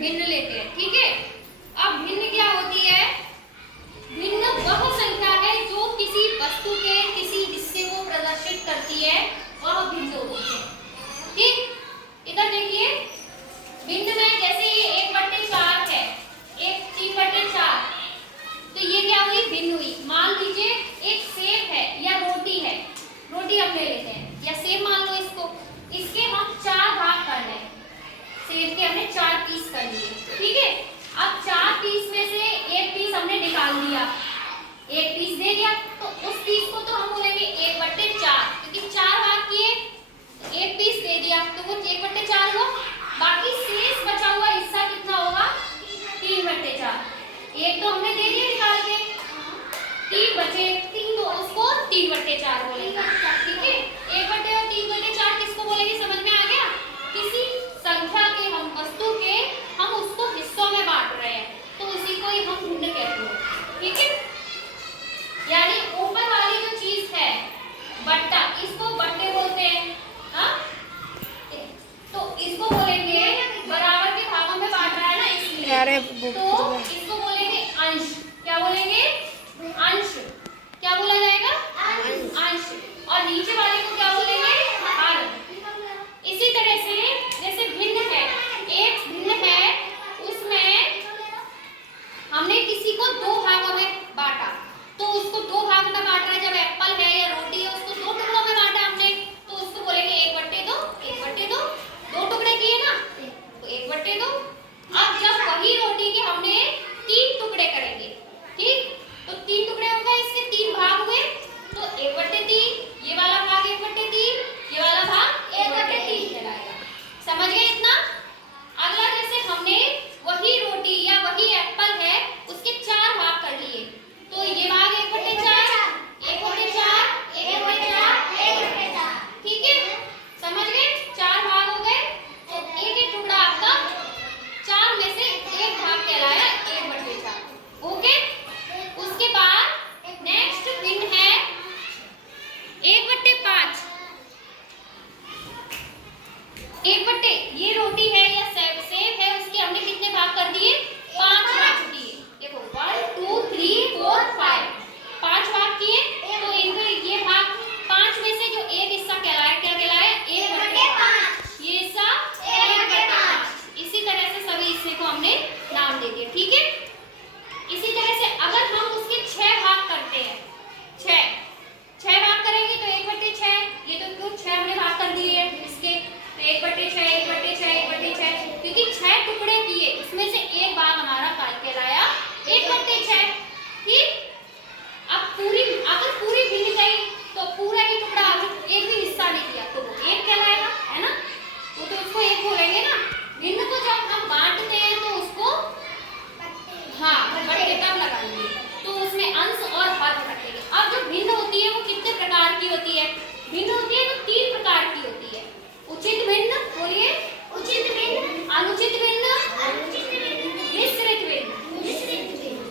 भिन्न लेते हैं। ठीक है, अब भिन्न क्या होती है? भिन्न वह संख्या है जो किसी वस्तु के किसी हिस्से को प्रदर्शित करती है, वह भिन्न होती है। ठीक, इधर देखिए भिन्न में जैसे ये 1/4 है, 1/3/4, तो ये क्या हुई? भिन्न हुई। मान लीजिए एक सेब है या रोटी है, रोटी हम ले लेते हैं या सेब मान लो इसको, इसके हम 4 भाग कर लें। सेब के हमने 4 पीस कर लिए। ठीक है, अब 4 पीस में से एक पीस हमने निकाल दिया, एक पीस दे दिया, तो उस पीस को तो हम बोलेंगे 1/4, क्योंकि 4 भाग किए, एक पीस दे दिया तो वो 1/4 हुआ। बाकी शेष बचा हुआ हिस्सा कितना होगा? 3/4। एक तो हमने दे दिया निकाल के, 3 बचे, 3 तो उसको 3/4 बोलेंगे। ठीक है, 1/4 और 3/4 किसको बोलेंगे? समझ में आ गया? किसी संख्या के हम वस्तु के हम उसको हिस्सों में बांट रहे हैं, तो उसी को ही हम भिन्न कहते हैं। ठीक है, यानी ऊपर वाली जो चीज है बट्टा, इसको बट्टे बोलते हैं। हाँ, तो इसको बोलेंगे बराबर के भागों में बांट रहा है ना, इसलिए तो इसको बोलेंगे अंश। क्या बोलेंगे? अंश। क्या बोला जाएगा? अंश। और नीचे वाले को क्या बोलेंगे? हर। इसी तरह से जैसे भिन्न है, एक भिन्न है, उसमें हमने किसी को 2 भागों में बांटा, तो उसको 2 भागों में बांट रहा है। जब एप्पल है या रोटी है, उसको 2 टुकड़ों में बांटा हमने, तो उसको बोलेंगे 1/2, 1/2। 2 टुकड़े किए ना, तो 1/2। अब जब वही रोटी के हमने 3 टुकड़े करेंगे, ठीक, तो 3 टुकड़े हो गए, इसके 3 भाग हुए, तो 1/3, ये वाला भाग 1/3, ये वाला भाग 1/3 कहलाएगा। समझ गए इतना? अगला जैसे हमने वही रोटी या वही एप्पल है, उसके 4 भाग कर लिए, तो ये भाग 1/4, 1/4, 1/4, ठीक है, समझ गए? 4 भाग हो गए, तो एक टुकड़ा आपका 4 में से 1 भाग कहलाया 1/4। ओके, उसके बाद नेक्स्ट भिन्न है 1/5। 1/, ये रोटी है या सेब है, उसके हमने कितने भाग कर दिए? 5 भाग किए। देखो 1 2 3 4 5, 5 भाग किए, तो इनका ये भाग 5 में से जो एक हिस्सा कहलाया, क्या कहलाया? 1/5। ये हिस्सा 1/5। इसी तरह से सभी हिस्से को हमने नाम दे दिया। ठीक है, इसी तरह से अगर हम उसके 6 भाग करते हैं, 6 भाग करेंगे तो 1/6, ये तो क्यों 6 हमने भाग कर दिए इसके, तो 1/6, 1/6, 1/6, क्योंकि 6 टुकड़े किए, उसमें से एक भाग हमारा कहलाया 1/6। ठीक, अब अगर पूरी भिन्न गई तो पूरा ही टुकड़ा, एक भी हिस्सा नहीं दिया, तो वो 1 कहलाएगा, है ना? वो तो उसको 1 बोलेंगे ना। भिन्न को जब हम बांटते हैं तो उसको बट्टे तब लगाएंगे, तो उसमें अंश और हर रखेंगे। अब जो भिन्न होती है वो कितने प्रकार की होती है? भिन्न होती है तो 3 प्रकार की होती है। उचित भिन्न, बोलिए। उचित भिन्न, अनुचित भिन्न, मिश्रित भिन्न,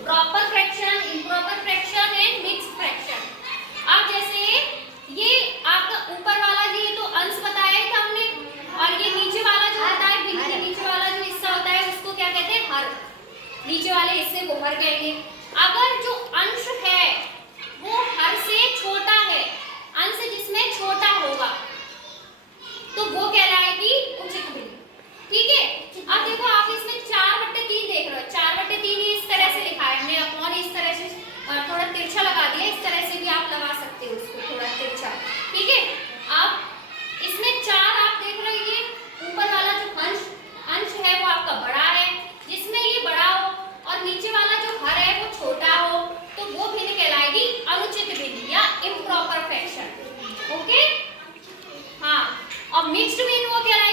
proper fraction, improper fraction and mixed fraction. अब जैसे ये आपका ऊपर वाला, ये तो अंश बताया ही था हमने, और ये नीचे वाला जो होता है भिन्न के नीचे वाला जो हिस्सा होता है, उसको क्या कहते हैं? हर। नीचे वाले हिस्से को हर कहेंगे। अगर जो अंश है वो हर से छोटा है, अंश जिसमें छोटा होगा, तो वो कहलाएगी उचित भिन्न। ठीक है, अब देखो आप इसमें 4/3 देख रहे हो, 4/3 इस तरह से लिखा है हमने, अपॉन इस तरह से थोड़ा तिरछा लगा दिया, इस तरह से भी आप लगा सकते हो उसको थोड़ा तिरछा। ठीक है, अब इसमें 4 आप देख रहे हो, ये ऊपर वाला जो अंश है वो आपका बड़ा है, जिसमें ये बड़ा हो, और नीचे वाला जो हर है वो छोटा हो, तो वो भिन्न कहलाएगी अनुचित भिन्न या इम्प्रॉपर फ्रैक्शन। ओके, हाँ, और मिक्स्ड भिन्न वो कहलाएगी